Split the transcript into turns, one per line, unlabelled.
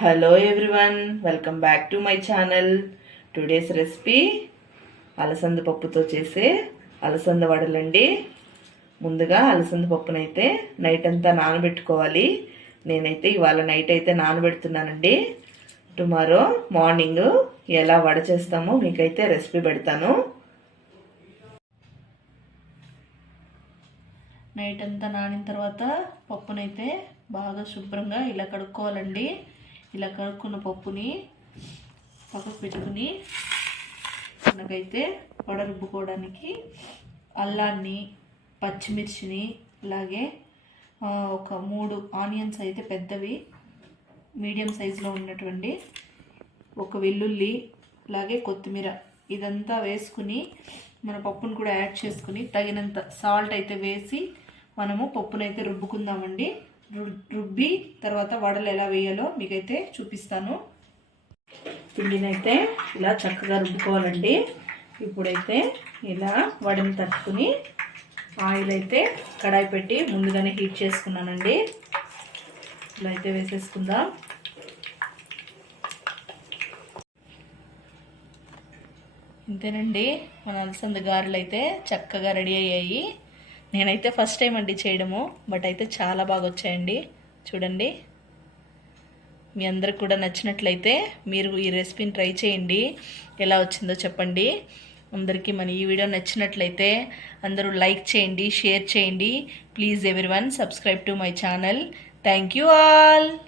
Hello everyone welcome back to my channel today's recipe అలసంద పప్పుతో చేసే అలసంద వడలండి. ముందుగా అలసంద పప్పునైతే నైట్ అంతా నానబెట్టుకోవాలి. నేనైతే ఇవాళ నైట్ అయితే నానబెడుతున్నానండి. టుమారో మార్నింగ్ ఎలా వడ చేస్తామో మీకైతే రెసిపీ పెడతాను.
నైట్ అంతా నానిన తర్వాత పప్పునైతే బాగా శుభ్రంగా ఇలా కడుక్కోవాలండి. ఇలా కడుక్కున్న పప్పుని పక్కకు పెట్టుకుని మనకైతే వడ రుబ్బుకోవడానికి అల్లాన్ని పచ్చిమిర్చిని అలాగే ఒక మూడు ఆనియన్స్ అయితే పెద్దవి మీడియం సైజులో ఉన్నటువంటి ఒక వెల్లుల్లి అలాగే కొత్తిమీర ఇదంతా వేసుకుని మన పప్పును కూడా యాడ్ చేసుకుని తగినంత సాల్ట్ అయితే వేసి మనము పప్పునైతే రుబ్బుకుందామండి. రుబ్బి తర్వాత వడలు ఎలా వేయాలో మీకైతే చూపిస్తాను.
పిండినైతే ఇలా చక్కగా రుబ్బుకోవాలండి. ఇప్పుడైతే ఇలా వడిని తట్టుకుని ఆయిల్ అయితే కడాయి పెట్టి ముందుగానే హీట్ చేసుకున్నానండి. ఇలా అయితే వేసేసుకుందాం.
ఇంతేనండి మన అలసంద గారెలు అయితే చక్కగా రెడీ అయ్యాయి. నేనైతే ఫస్ట్ టైం అండి చేయడము బట్ అయితే చాలా బాగా వచ్చాయండి. చూడండి. మీ అందరికి కూడా నచ్చినట్లయితే మీరు ఈ రెసిపీని ట్రై చేయండి. ఎలా వచ్చిందో చెప్పండి. అందరికీ మన ఈ వీడియో నచ్చినట్లయితే అందరూ లైక్ చేయండి షేర్ చేయండి. Please everyone subscribe to my channel thank you all